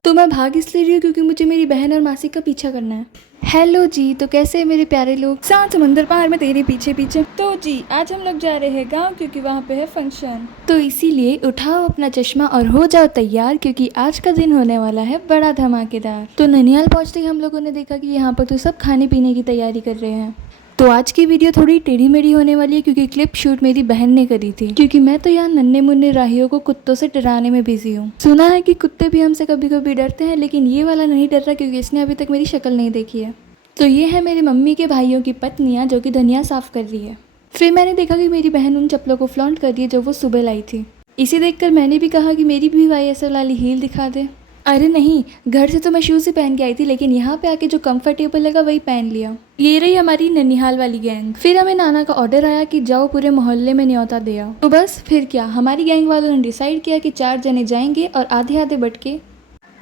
तो मैं भाग इसलिए रही हूँ क्योंकि मुझे मेरी बहन और मासी का पीछा करना है। हेलो जी, तो कैसे हैं मेरे प्यारे लोग। 7 समंदर पार में तेरे पीछे पीछे। तो जी आज हम लोग जा रहे हैं गांव क्योंकि वहाँ पे है फंक्शन। तो इसीलिए उठाओ अपना चश्मा और हो जाओ तैयार क्योंकि आज का दिन होने वाला है बड़ा धमाकेदार। तो ननिहाल पहुँचते ही हम लोगों ने देखा कि यहाँ पर तो सब खाने पीने की तैयारी कर रहे हैं। तो आज की वीडियो थोड़ी टेढ़ी मेढ़ी होने वाली है क्योंकि क्लिप शूट मेरी बहन ने करी थी, क्योंकि मैं तो यहाँ नन्हे मुन्ने राहियों को कुत्तों से डराने में बिजी हूँ। सुना है कि कुत्ते भी हमसे कभी कभी डरते हैं, लेकिन ये वाला नहीं डर रहा क्योंकि इसने अभी तक मेरी शक्ल नहीं देखी है। तो ये है मेरी मम्मी के भाइयों की पत्नियाँ जो कि धनिया साफ कर रही है। फिर मैंने देखा कि मेरी बहन उन चप्पलों को फ्लॉन्ट कर रही है जो वो सुबह लाई थी। इसे देखकर मैंने भी कहा कि मेरी भी भाई ऐसे वाली हील दिखा दे। अरे नहीं, घर से तो मैं शूज़ ही पहन के आई थी, लेकिन यहाँ पे आके जो कंफर्टेबल लगा वही पहन लिया। ये रही हमारी ननिहाल वाली गैंग। फिर हमें नाना का ऑर्डर आया कि जाओ पूरे मोहल्ले में न्योता दे आओ। तो बस फिर क्या, हमारी गैंग वालों ने डिसाइड किया कि 4 जने जाएंगे और आधे आधे बट के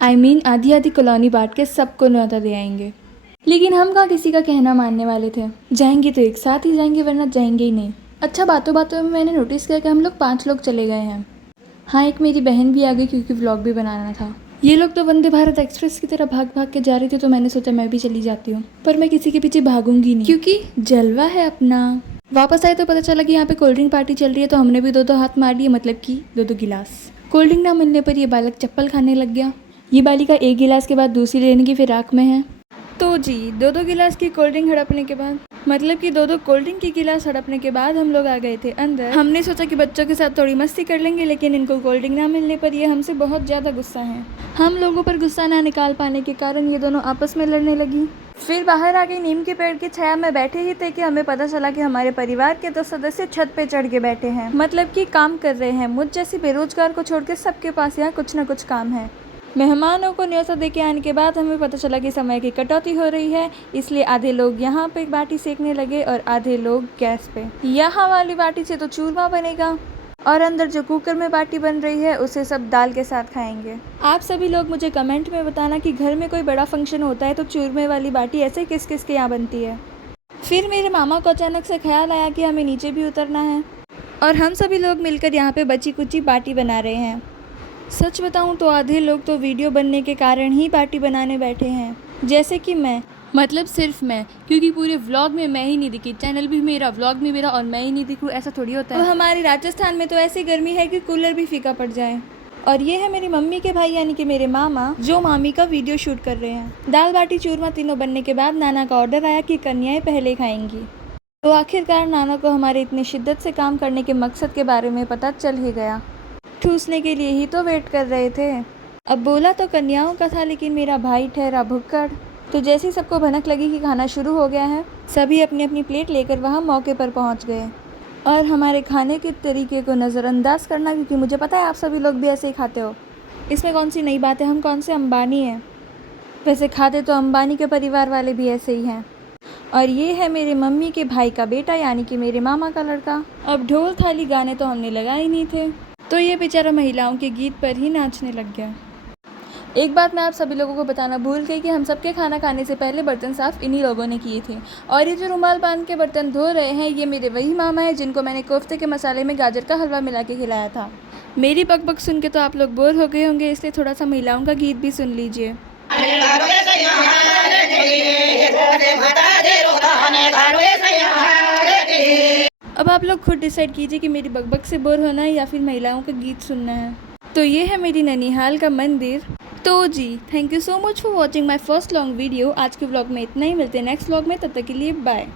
आधी आधी कॉलोनी बांट के सबको न्योता दे आएंगे। लेकिन हम कहाँ किसी का कहना मानने वाले थे। जाएंगे तो एक साथ ही जाएंगे, वरना जाएंगे ही नहीं। अच्छा, बातों बातों में मैंने नोटिस किया कि हम लोग 5 लोग चले गए हैं। हाँ, एक मेरी बहन भी आ गई क्योंकि व्लॉग भी बनाना था। ये लोग तो वंदे भारत एक्सप्रेस की तरह भाग भाग के जा रहे थे, तो मैंने सोचा मैं भी चली जाती हूँ। पर मैं किसी के पीछे भागूंगी नहीं क्योंकि जलवा है अपना। वापस आए तो पता चला कि यहाँ पे कोल्ड ड्रिंक पार्टी चल रही है, तो हमने भी 2-2 हाथ मार लिए, मतलब कि 2-2 गिलास। कोल्ड ड्रिंक ना मिलने पर ये बालक चप्पल खाने लग गया। ये बालिका एक गिलास के बाद दूसरी लेने की फिराक में है। तो जी 2-2 गिलास की कोल्ड ड्रिंक हड़पने के बाद, मतलब कि 2-2 कोल्ड ड्रिंक की गिलास हड़पने के बाद हम लोग आ गए थे अंदर। हमने सोचा कि बच्चों के साथ थोड़ी मस्ती कर लेंगे, लेकिन इनको कोल्ड ड्रिंक ना मिलने पर ये हमसे बहुत ज़्यादा गुस्सा है। हम लोगों पर गुस्सा ना निकाल पाने के कारण ये दोनों आपस में लड़ने लगी। फिर बाहर आके नीम के पेड़ की छाया में बैठे ही थे कि हमें पता चला कि हमारे परिवार के 2 सदस्य छत पे चढ़ के बैठे हैं, मतलब कि काम कर रहे हैं। मुझ जैसी बेरोजगार को छोड़ के सबके पास यहाँ कुछ ना कुछ काम है। मेहमानों को न्योता दे के आने के बाद हमें पता चला कि समय की कटौती हो रही है, इसलिए आधे लोग यहाँ पे बाटी सेकने लगे और आधे लोग गैस पे। यहाँ वाली बाटी से तो चूरमा बनेगा और अंदर जो कुकर में बाटी बन रही है उसे सब दाल के साथ खाएंगे। आप सभी लोग मुझे कमेंट में बताना कि घर में कोई बड़ा फंक्शन होता है तो चूरमे वाली बाटी ऐसे किस किस के यहाँ बनती है। फिर मेरे मामा को अचानक से ख्याल आया कि हमें नीचे भी उतरना है और हम सभी लोग मिलकर यहाँ पे बची कुची बाटी बना रहे हैं। सच बताऊं तो आधे लोग तो वीडियो बनने के कारण ही पार्टी बनाने बैठे हैं, जैसे कि मैं, मतलब सिर्फ मैं, क्योंकि पूरे व्लॉग में मैं ही नहीं दिखी। चैनल भी मेरा, व्लॉग भी मेरा और मैं ही नहीं दिखूं, ऐसा थोड़ी होता है। तो हमारी राजस्थान में तो ऐसी गर्मी है कि कूलर भी फीका पड़ जाए। और ये है मेरी मम्मी के भाई यानी कि मेरे मामा, जो मामी का वीडियो शूट कर रहे हैं। दाल बाटी चूरमा तीनों बनने के बाद नाना का ऑर्डर आया कि कन्याएं पहले खाएंगी। तो आखिरकार नाना को हमारे इतनी शिद्दत से काम करने के मकसद के बारे में पता चल ही गया। ठूसने के लिए ही तो वेट कर रहे थे। अब बोला तो कन्याओं का था, लेकिन मेरा भाई ठहरा भुक्कड़। तो जैसे ही सबको भनक लगी कि खाना शुरू हो गया है, सभी अपनी अपनी प्लेट लेकर वहाँ मौके पर पहुँच गए और हमारे खाने के तरीके को नज़रअंदाज करना, क्योंकि मुझे पता है आप सभी लोग भी ऐसे ही खाते हो। इसमें कौन सी नई बात है, हम कौन से अंबानी हैं। वैसे खाते तो अंबानी के परिवार वाले भी ऐसे ही हैं। और ये है मेरे मम्मी के भाई का बेटा यानी कि मेरे मामा का लड़का। अब ढोल थाली गाने तो हमने लगाए ही नहीं थे, तो ये बेचारा महिलाओं के गीत पर ही नाचने लग गया। एक बात मैं आप सभी लोगों को बताना भूल गई कि हम सबके खाना खाने से पहले बर्तन साफ़ इन्हीं लोगों ने किए थे। और ये जो रुमाल बांध के बर्तन धो रहे हैं, ये मेरे वही मामा है जिनको मैंने कोफ्ते के मसाले में गाजर का हलवा मिला के खिलाया था। मेरी बकबक सुन के तो आप लोग बोर हो गए होंगे, इसलिए थोड़ा सा महिलाओं का गीत भी सुन लीजिए। अब आप लोग खुद डिसाइड कीजिए कि मेरी बकबक से बोर होना है या फिर महिलाओं का गीत सुनना है। तो ये है मेरी ननिहाल का मंदिर। तो जी thank you so much for watching my first long video. आज के व्लॉग में इतना ही, मिलते हैं नेक्स्ट व्लॉग में, तब तक के लिए बाय।